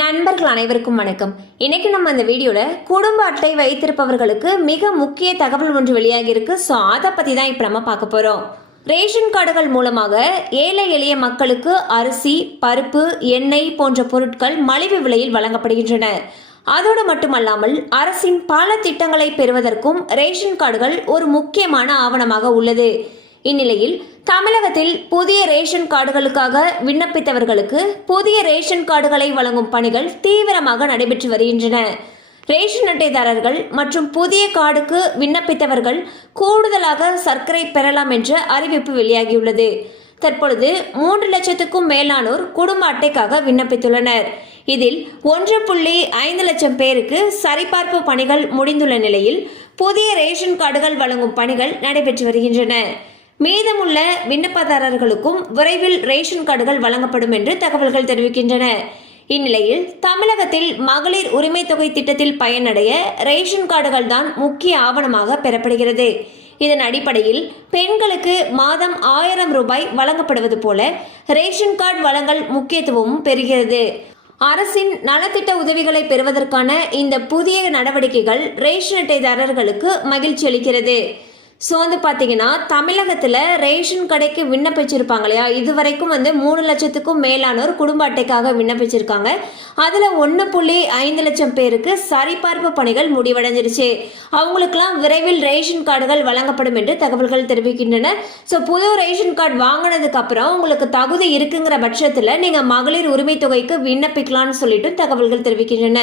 நண்பர்கள் அனைவருக்கும் வணக்கம். இன்னைக்கு நம்ம இந்த வீடியோல குடும்ப அட்டை வைத்திருப்பவர்களுக்கு மிக முக்கிய தகவல் ஒன்று வெளியாகி இருக்கு ஸோ அதை பத்தி தான் இப்போ நம்ம பார்க்க போறோம். ரேஷன் கார்டுகள் மூலமாக ஏழை எளிய மக்களுக்கு அரிசி பருப்பு எண்ணெய் போன்ற பொருட்கள் மலிவு விலையில் வழங்கப்படுகின்றன. அதோடு மட்டுமல்லாமல் அரசின் பல திட்டங்களை பெறுவதற்கும் ரேஷன் கார்டுகள் ஒரு முக்கியமான ஆவணமாக உள்ளது. இந்நிலையில் தமிழகத்தில் புதிய ரேஷன் கார்டுகளுக்காக விண்ணப்பித்தவர்களுக்கு புதிய ரேஷன் கார்டுகளை வழங்கும் பணிகள் தீவிரமாக நடைபெற்று வருகின்றன. ரேஷன் அட்டைதாரர்கள் மற்றும் புதிய கார்டுக்கு விண்ணப்பித்தவர்கள் கூடுதலாக சர்க்கரை பெறலாம் என்ற அறிவிப்பு வெளியாகியுள்ளது. தற்பொழுது மூன்று லட்சத்துக்கும் மேலானோர் குடும்ப அட்டைக்காக விண்ணப்பித்துள்ளனர். இதில் ஒன்று புள்ளி ஐந்து லட்சம் பேருக்கு சரிபார்ப்பு பணிகள் முடிந்துள்ள நிலையில் புதிய ரேஷன் கார்டுகள் வழங்கும் பணிகள் நடைபெற்று வருகின்றன. மீதமுள்ள விண்ணப்பதாரர்களுக்கும் விரைவில் ரேஷன் கார்டுகள் வழங்கப்படும் என்று தகவல்கள் தெரிவிக்கின்றன. இந்நிலையில் தமிழகத்தில் மகளிர் உரிமை தொகை திட்டத்தில் பயனடைய ரேஷன் கார்டுகள் தான் முக்கிய ஆவணமாக பெறப்படுகிறது. இதன் அடிப்படையில் பெண்களுக்கு மாதம் ஆயிரம் ரூபாய் வழங்கப்படுவது போல ரேஷன் கார்டு வழங்கல் முக்கியத்துவமும் பெறுகிறது. அரசின் நலத்திட்ட உதவிகளை பெறுவதற்கான இந்த புதிய நடவடிக்கைகள் ரேஷன் அட்டைதாரர்களுக்கு மகிழ்ச்சி அளிக்கிறது. ஸோ வந்து பார்த்தீங்கன்னா தமிழகத்தில் ரேஷன் கடைக்கு விண்ணப்பிச்சிருப்பாங்க இல்லையா இது வரைக்கும் வந்து மூணு லட்சத்துக்கும் மேலானோர் குடும்ப அட்டைக்காக விண்ணப்பிச்சிருக்காங்க. அதில் ஒன்று புள்ளி ஐந்து லட்சம் பேருக்கு சரிபார்ப்பு பணிகள் முடிவடைஞ்சிருச்சு. அவங்களுக்கெல்லாம் விரைவில் ரேஷன் கார்டுகள் வழங்கப்படும் என்று தகவல்கள் தெரிவிக்கின்றன. ஸோ புது ரேஷன் கார்டு வாங்கினதுக்கு அப்புறம் உங்களுக்கு தகுதி இருக்குங்கிற பட்சத்தில் நீங்கள் மகளிர் உரிமை தொகைக்கு விண்ணப்பிக்கலாம்னு சொல்லிட்டு தகவல்கள் தெரிவிக்கின்றன.